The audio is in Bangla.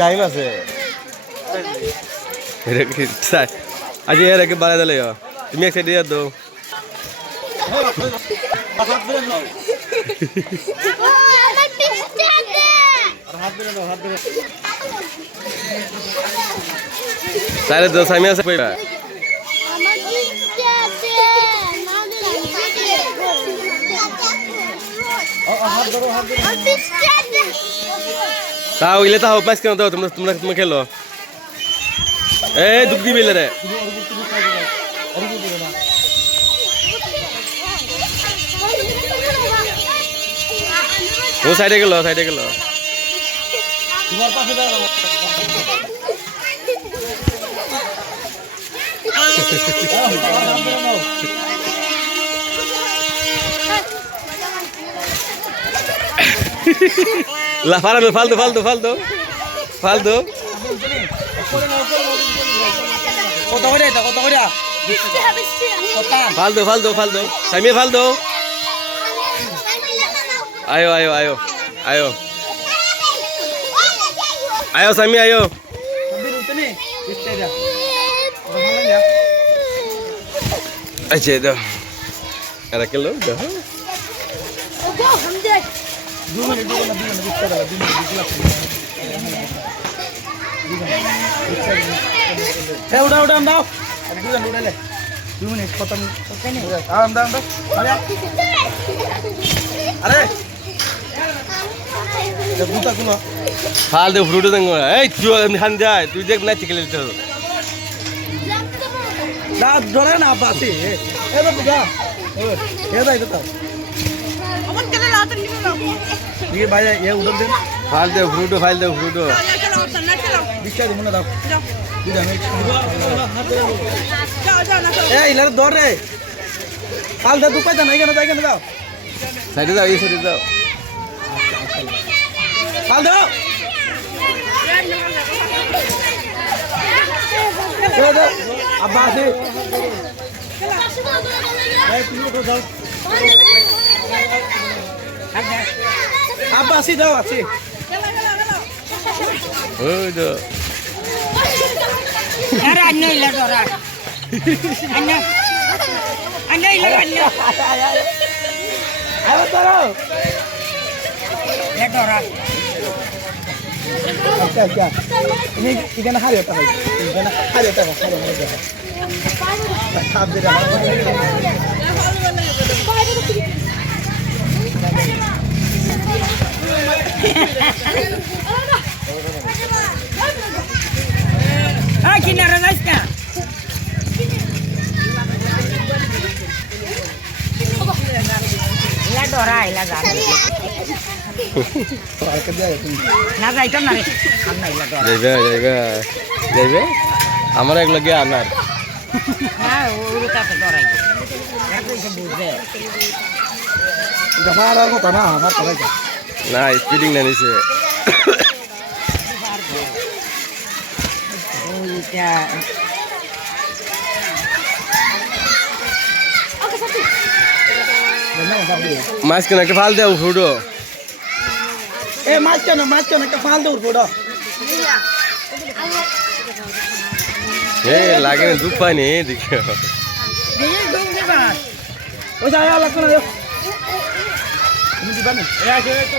টাইম আছে আজি এর একে বাড়া দিলে তুমি এক সাইড দিয়ে দাও তাহলে দো সাইমে আছে কইবা তাও ইলে তাও পাস কেন দাও তোমরা খেলো এই দুধ দিবি রে ও সাইডে গেল তোমার পাশে দাঁড়াও La faldo. কত করে? Faldo. Samir faldo. Ayo. Ayo Samir ayo. Aje dah. Ada kilo dah. उड़ा दाओ उड़ाले 2 मिनट खत्म दाओ अरे जूता कुलो फाल दे फ्रूट दंग ए तू खान जाए तू देख ना चिकले तो दा डरे ना बासी ए तो बुगा ए दा इधर अमन केले लातन निकलो ये भाई ये उधर दे फाल दे फ्रूट दिखा दे मुना दाओ ए इधर दौड़ रे फाल दे तू पैसा नहीं करना जाएगा ना दाओ साइड जाओ ये साइड जाओ फाल दो अब आसे अब आसी जाओ आसी ओदो यार अन्य इला डोरा अन्य इला अन्य आयो तरो ले डोरा अच्छा ini ikan hari apa hai ikan hari apa साफ दे रहा है किनारा रास्ता ला डोरा इला जा ना जाइतो ना रे हम ना इला डोरा जाइबे हमरा एक लगे आनार ना उड़ता तो डोरा यार से बुझे जमारा को तना हमार करे ना स्पीडिंग नहीं से क्या मास्क ना के फाल दे उड़ो ए मास्क ना के फाल दे उड़ो ए लागे धूप पानी देखियो ये घूम के बाहर ओ जाया लगना यो तुम दिबानी ए आके तो